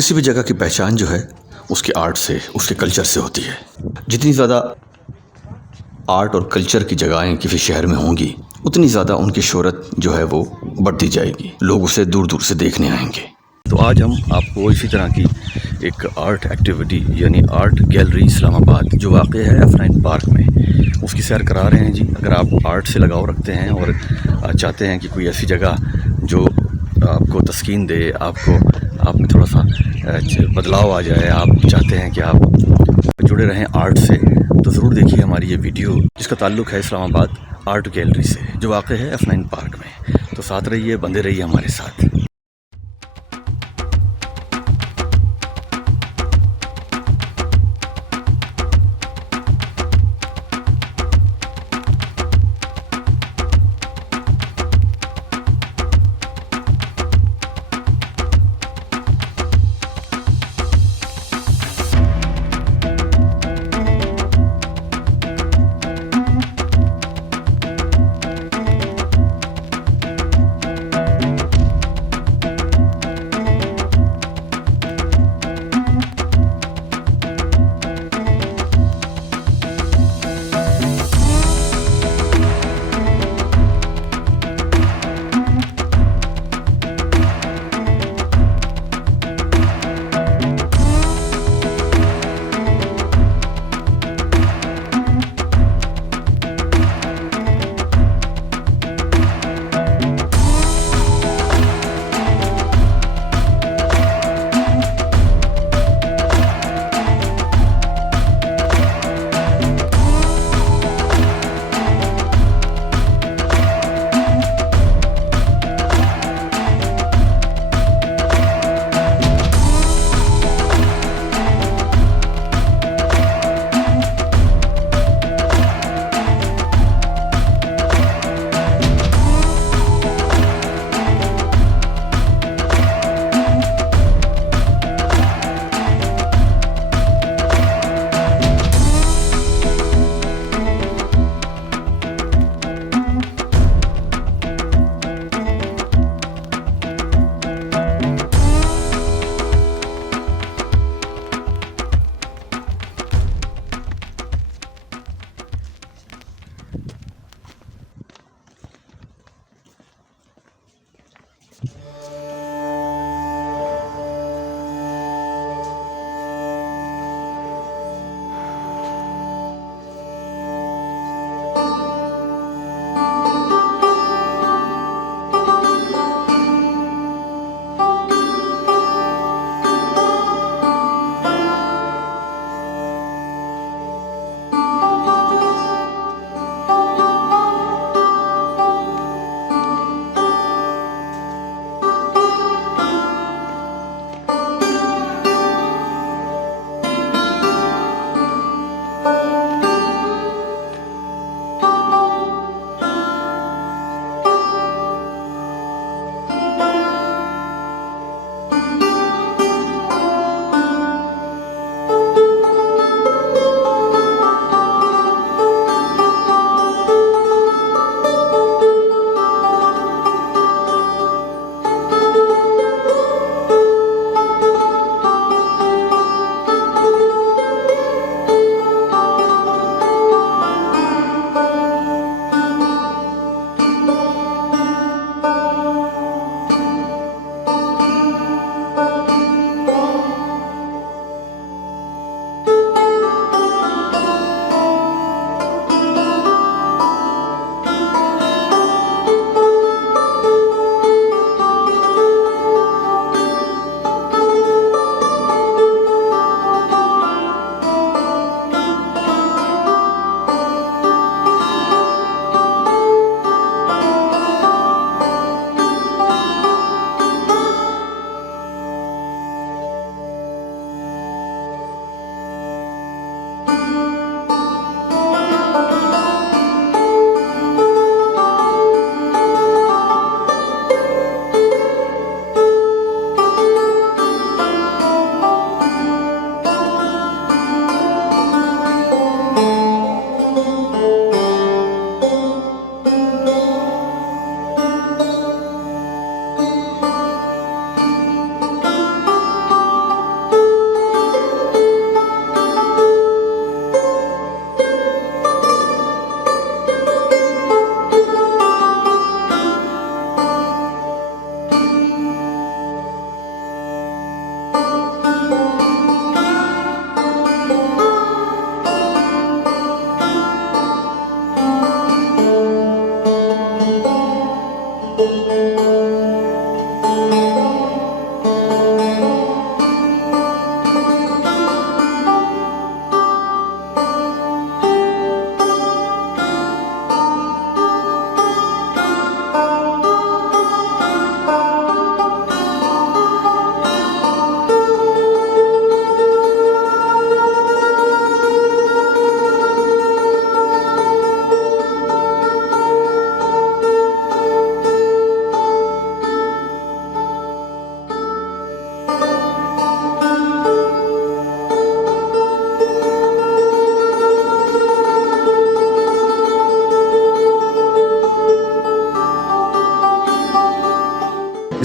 किसी भी जगह की पहचान जो है उसके आर्ट से, उसके कल्चर से होती है। जितनी ज़्यादा आर्ट और कल्चर की जगहें किसी शहर में होंगी उतनी ज़्यादा उनकी शोहरत जो है वो बढ़ती जाएगी, लोग उसे दूर दूर से देखने आएंगे। तो आज हम आपको इसी तरह की एक आर्ट एक्टिविटी यानी आर्ट गैलरी इस्लामाबाद जो वाक़ है F9 पार्क में, उसकी सैर करा रहे हैं जी। अगर आप आर्ट से लगाव रखते हैं और चाहते हैं कि कोई ऐसी जगह जो आपको तस्कीन दे, आप में थोड़ा सा बदलाव आ जाए, आप चाहते हैं कि आप जुड़े रहें आर्ट से, तो ज़रूर देखिए हमारी ये वीडियो जिसका ताल्लुक़ है इस्लामाबाद आर्ट गैलरी से जो वाक़ है F9 पार्क में। तो साथ रहिए, बंधे रहिए हमारे साथ।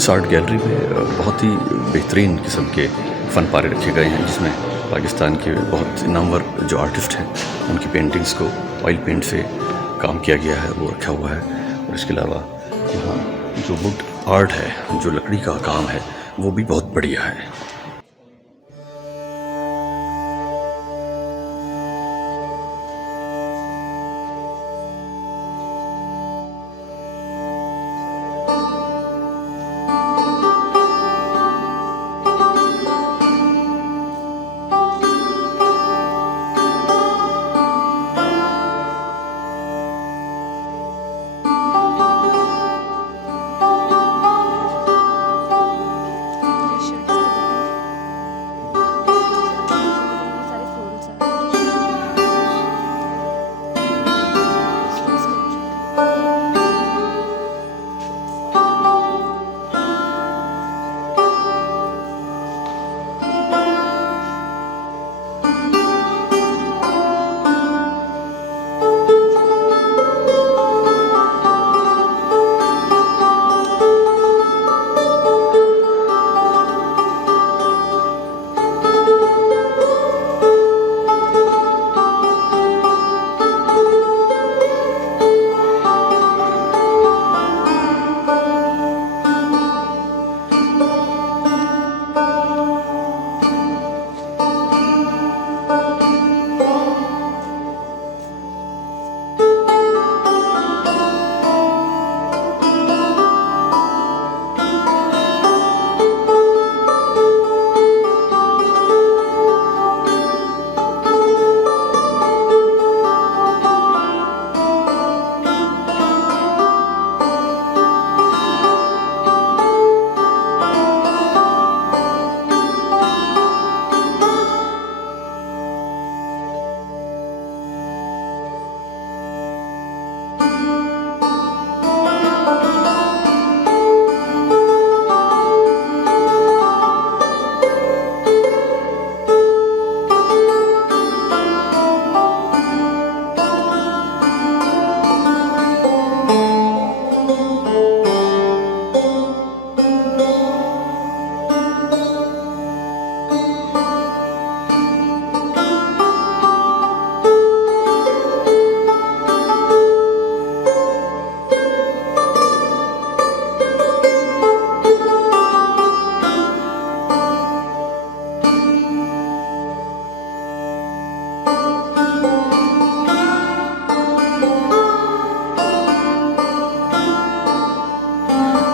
इस आर्ट गैलरी में बहुत ही बेहतरीन किस्म के फ़न पारे रखे गए हैं, जिसमें पाकिस्तान के बहुत नामवर जो आर्टिस्ट हैं उनकी पेंटिंग्स को ऑयल पेंट से काम किया गया है, वो रखा हुआ है। और इसके अलावा यहाँ जो वुड आर्ट है, जो लकड़ी का काम है, वो भी बहुत बढ़िया है।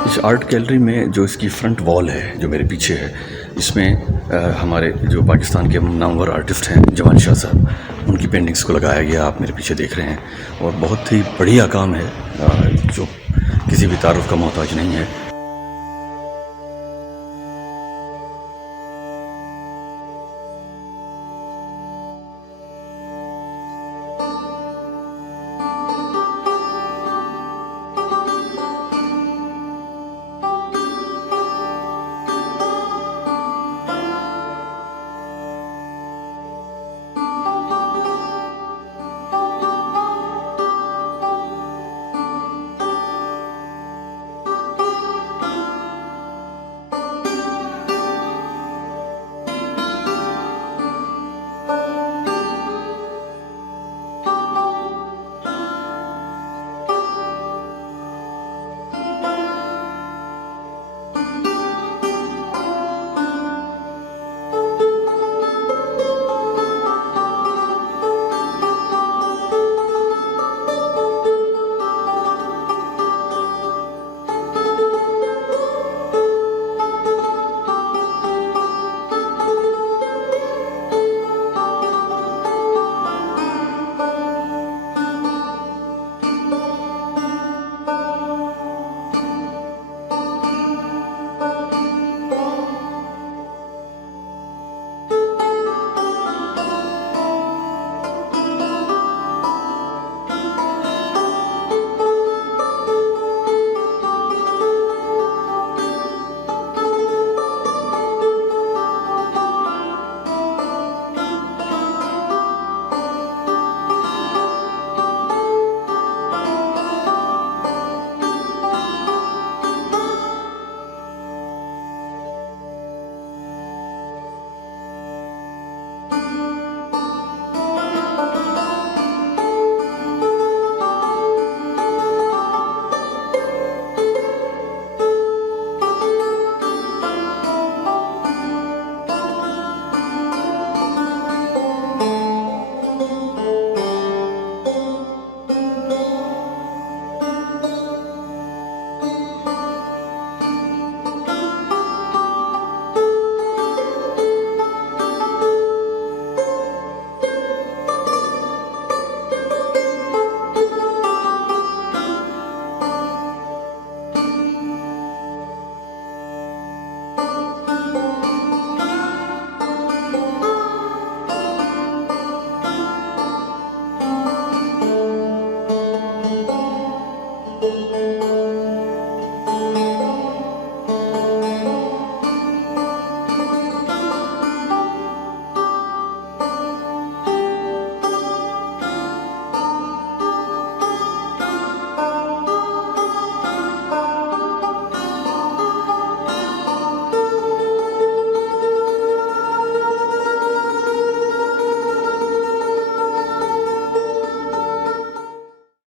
इस आर्ट गैलरी में जो इसकी फ्रंट वॉल है, जो मेरे पीछे है, इसमें हमारे जो पाकिस्तान के नामवर आर्टिस्ट हैं जमाल शाह साहब, उनकी पेंटिंग्स को लगाया गया। आप मेरे पीछे देख रहे हैं और बहुत ही बढ़िया काम है, जो किसी भी तारुफ का मोहताज नहीं है।